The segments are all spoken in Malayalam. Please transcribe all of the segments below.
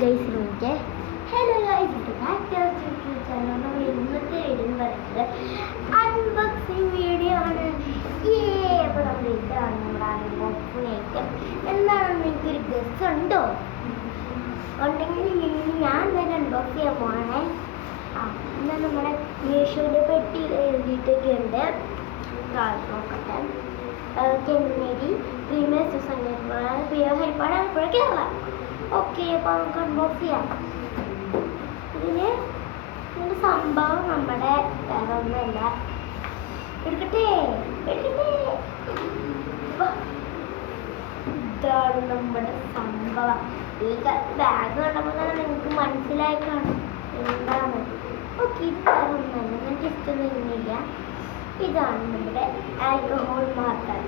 ഗൈസ് നോക്കിയേ. Hello guys, YouTube channel. നമ്മൾ ഇന്നത്തെ വീഡിയോ എന്ന് പറയുന്നത് അൺബോക്സിങ് വീഡിയോ ആണ്. അപ്പോൾ നമ്മൾ ഇതാണ് നമ്മുടെ അൺബോക്സിങ് ഐറ്റം. എന്താണെന്ന് എനിക്കൊരു ഗസ് ഉണ്ടോ? ഉണ്ടെങ്കിൽ ഞാൻ തന്നെ അൺബോക്സ് ചെയ്യാൻ പോകണേ. എന്നാൽ നമ്മുടെ മീഷോയുടെ പെട്ടി എഴുതിയിട്ടൊക്കെ ഉണ്ട്. നോക്കട്ടെ. ചെന്നൈരി പ്രീമിയർ സംഘടന ഹരിപ്പാട് ആലപ്പുഴ കേരള. ഓക്കെ, അപ്പോൾ നമുക്ക് അൺബോക്സ് ചെയ്യാം. ഇതിൻ്റെ സംഭവം നമ്മുടെ വേറെ ഒന്നുമല്ല. എടുക്കട്ടെ. ഇതാണ് നമ്മുടെ സംഭവം. ഈ ബാഗ് കണ്ടപ്പോൾ തന്നെ നിങ്ങൾക്ക് മനസ്സിലായി കാണും എന്താണ്. ഓക്കെ, ഇത് വേറെ ഒന്നല്ല, ഞാൻ ജസ്റ്റ് ഒന്നും ഇരുന്നില്ല. ഇതാണ് നമ്മുടെ ആൽക്കഹോൾ മാർക്കർ.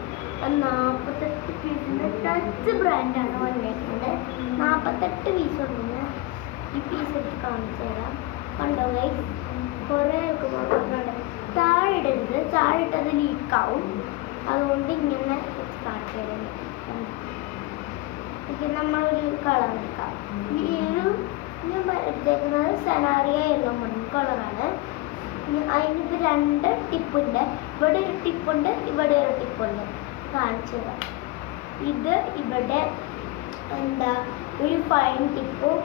48 പീസിൻ്റെ ടച്ച് ബ്രാൻഡാണ് വന്നേക്കുന്നത്. 48 പീസ് ഉണ്ടെന്ന് ഈ പീസ് എടുത്ത് കാണിച്ചു തരാം. കണ്ടോ ഗൈസ്, കുറേ മാർക്കറുണ്ട്. താഴെ ഇടരുത്, താഴെ ഇട്ടത് ലീക്കാവും. അതുകൊണ്ട് ഇങ്ങനെ കാണിച്ചു തരുന്നത്. നമ്മളൊരു കളർ എടുക്കാം. ഈ ഒരു ഞാൻ എടുത്തേക്കുന്നത് സെനാറിയ യെല്ലോ മണ്ണ് കളറാണ്. അതിനിപ്പോൾ 2 ടിപ്പുണ്ട്. ഇവിടെ ഒരു ടിപ്പുണ്ട്, ഇവിടെ ഒരു ടിപ്പുണ്ട്. കാണിച്ചു തരാം. ഇത് ഇവിടെ എന്താ ഒരു ഫൈൻ ടിപ്പും,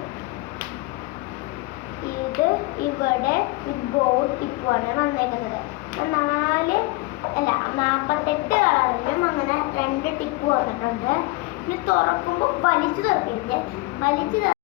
ഇത് ഇവിടെ ഒരു ബോർഡ് ടിപ്പുമാണ് വന്നേക്കുന്നത്. 48 കളറിലും അങ്ങനെ 2 ടിപ്പ് വന്നിട്ടുണ്ട്. ഇത് തുറക്കുമ്പോൾ വലിച്ചു തുറക്കരുത്.